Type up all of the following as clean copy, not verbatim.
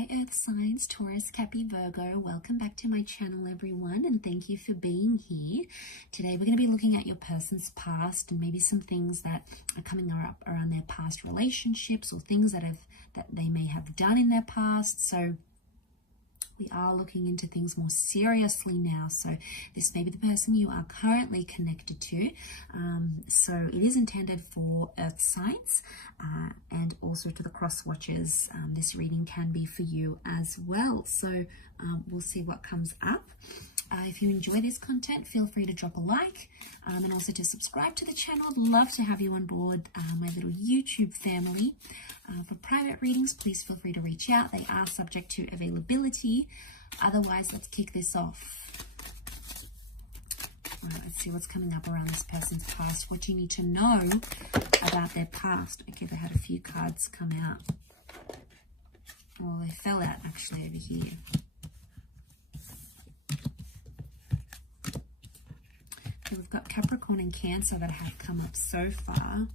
Hi Earth Signs, Taurus, Cappy, Virgo. Welcome back to my channel everyone, and thank you for being here. Today we're going to be looking at your person's past and maybe some things that are coming up around their past relationships or things that they may have done in their past. So we are looking into things more seriously now. So this may be the person you are currently connected to. So it is intended for Earth signs and also to the cross watchers. This reading can be for you as well. So we'll see what comes up. If you enjoy this content, feel free to drop a like and also to subscribe to the channel. I'd love to have you on board my little YouTube family. For private readings, please feel free to reach out. They are subject to availability. Otherwise, let's kick this off. All right, let's see what's coming up around this person's past. What you need to know about their past. Okay, they had a few cards come out. Well, they fell out actually over here. So we've got Capricorn and Cancer that have come up so far.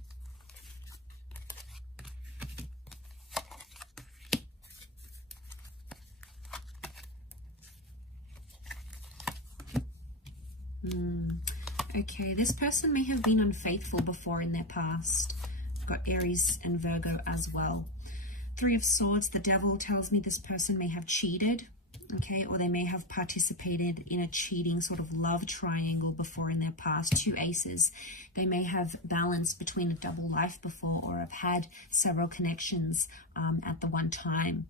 Okay, this person may have been unfaithful before in their past. We've got Aries and Virgo as well. Three of Swords, the Devil tells me this person may have cheated. Okay, or they may have participated in a cheating sort of love triangle before in their past. Two Aces, they may have balanced between a double life before or have had several connections at the one time.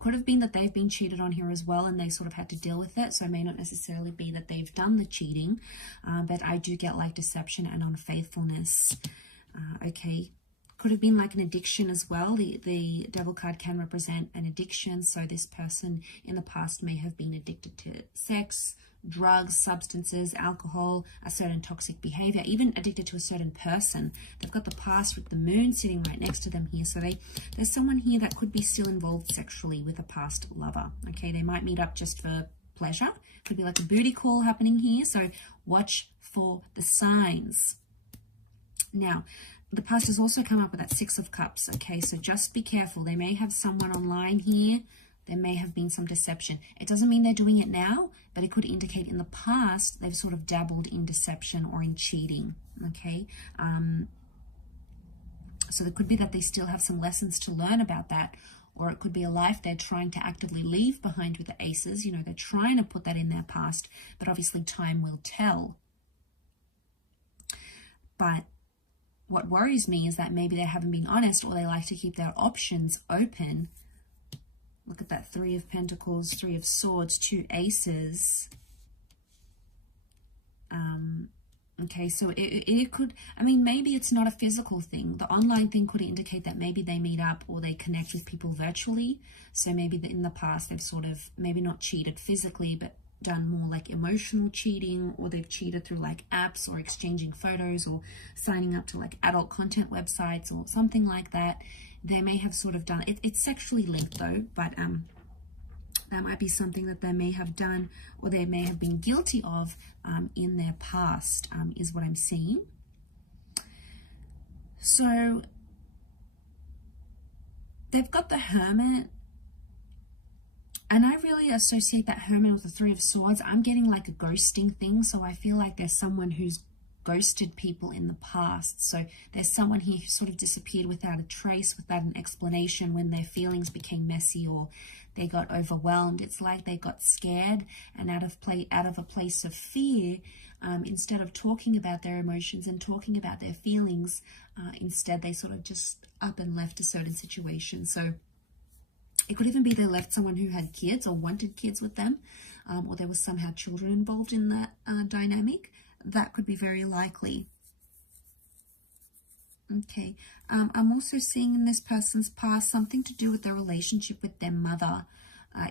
Could have been that they've been cheated on here as well and they sort of had to deal with it. So it may not necessarily be that they've done the cheating, but I do get like deception and unfaithfulness. Okay. Could have been like an addiction as well. The Devil card can represent an addiction. So this person in the past may have been addicted to sex, drugs, substances, alcohol, a certain toxic behavior, even addicted to a certain person. They've got the past with the moon sitting right next to them here. So there's someone here that could be still involved sexually with a past lover. Okay, they might meet up just for pleasure. Could be like a booty call happening here. So watch for the signs. Now, the past has also come up with that Six of Cups. Okay, so just be careful. They may have someone online here. There may have been some deception. It doesn't mean they're doing it now, but it could indicate in the past they've sort of dabbled in deception or in cheating. Okay, so it could be that they still have some lessons to learn about that, or it could be a life they're trying to actively leave behind with the Aces. You know, they're trying to put that in their past, but obviously time will tell. But what worries me is that maybe they haven't been honest, or they like to keep their options open. Look at that, Three of Pentacles, Three of Swords, Two Aces. Okay, so it could, I mean, maybe it's not a physical thing. The online thing could indicate that maybe they meet up or they connect with people virtually. So maybe in the past they've sort of maybe not cheated physically, but done more like emotional cheating, or they've cheated through like apps or exchanging photos or signing up to like adult content websites or something like that. They may have sort of done it. It's sexually linked though, but that might be something that they may have done or they may have been guilty of in their past, is what I'm seeing. So they've got the Hermit. And I really associate that Hermit with the Three of Swords. I'm getting like a ghosting thing. So I feel like there's someone who's ghosted people in the past. So there's someone here who sort of disappeared without a trace, without an explanation when their feelings became messy or they got overwhelmed. It's like they got scared and out of a place of fear, instead of talking about their emotions and talking about their feelings, instead they sort of just up and left a certain situation. So it could even be they left someone who had kids or wanted kids with them, or there was somehow children involved in that dynamic. That could be very likely. Okay, I'm also seeing in this person's past something to do with their relationship with their mother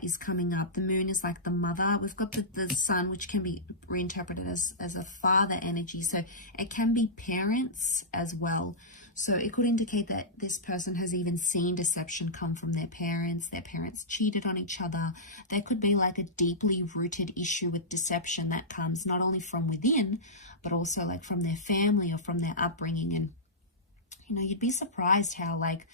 is coming up. The moon is like the mother. We've got the sun, which can be reinterpreted as a father energy. So it can be parents as well. So it could indicate that this person has even seen deception come from their parents. Their parents cheated on each other. There could be like a deeply rooted issue with deception that comes not only from within, but also like from their family or from their upbringing. And you know, you'd be surprised how like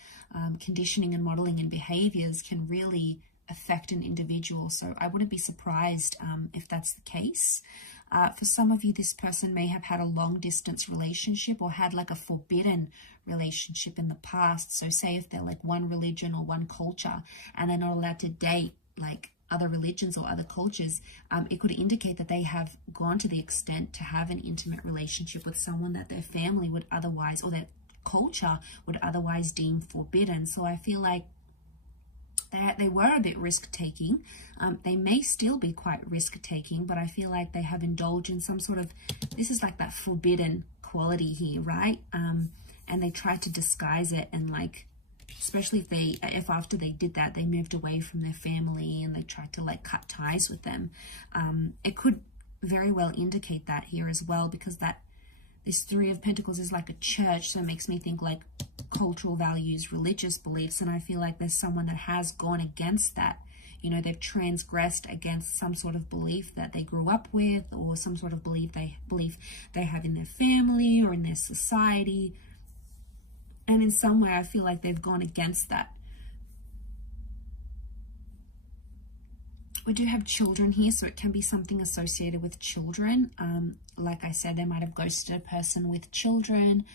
conditioning and modeling and behaviors can really affect an individual. So I wouldn't be surprised if that's the case. For some of you, this person may have had a long distance relationship or had like a forbidden relationship in the past. So say if they're like one religion or one culture and they're not allowed to date like other religions or other cultures, it could indicate that they have gone to the extent to have an intimate relationship with someone that their family would otherwise, or their culture would otherwise deem forbidden. So I feel like they were a bit risk-taking. They may still be quite risk-taking, but I feel like they have indulged in some sort of, this is like that forbidden quality here, right? And they tried to disguise it, and like, especially if after they did that, they moved away from their family and they tried to like cut ties with them. It could very well indicate that here as well, because that this Three of Pentacles is like a church, so it makes me think like cultural values, religious beliefs, and I feel like there's someone that has gone against that. You know, they've transgressed against some sort of belief that they grew up with, or some sort of belief they have in their family or in their society. And in some way, I feel like they've gone against that. We do have children here, so it can be something associated with children. Like I said, they might have ghosted a person with children.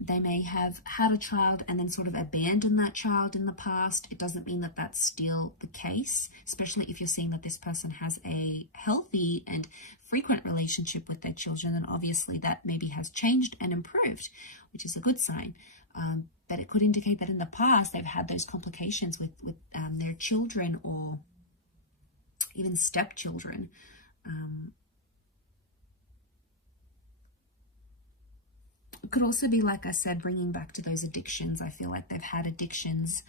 They may have had a child and then sort of abandoned that child in the past. It doesn't mean that that's still the case, especially if you're seeing that this person has a healthy and frequent relationship with their children, and obviously that maybe has changed and improved, which is a good sign. But it could indicate that in the past they've had those complications with their children, or even stepchildren. It could also be, like I said, bringing back to those addictions. I feel like they've had addictions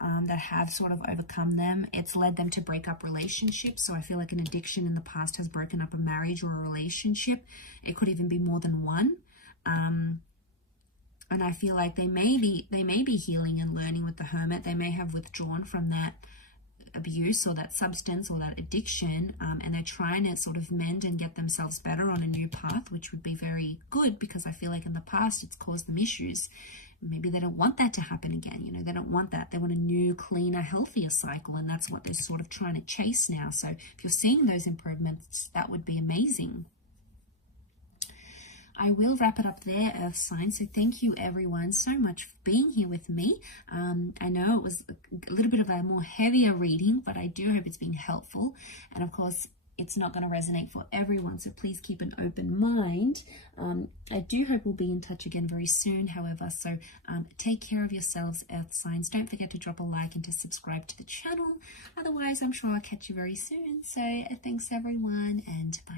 that have sort of overcome them. It's led them to break up relationships. So I feel like an addiction in the past has broken up a marriage or a relationship. It could even be more than one. And I feel like they may be healing and learning with the Hermit. They may have withdrawn from that abuse or that substance or that addiction, and they're trying to sort of mend and get themselves better on a new path, which would be very good, because I feel like in the past it's caused them issues. Maybe they don't want that to happen again. You know, they don't want that. They want a new, cleaner, healthier cycle, and that's what they're sort of trying to chase now. So if you're seeing those improvements, that would be amazing. I will wrap it up there, Earth signs. So thank you everyone so much for being here with me. I know it was a little bit of a more heavier reading, but I do hope it's been helpful. And of course, it's not going to resonate for everyone, so please keep an open mind. I do hope we'll be in touch again very soon, however, so take care of yourselves, Earth signs. Don't forget to drop a like and to subscribe to the channel. Otherwise, I'm sure I'll catch you very soon. So thanks everyone, and bye.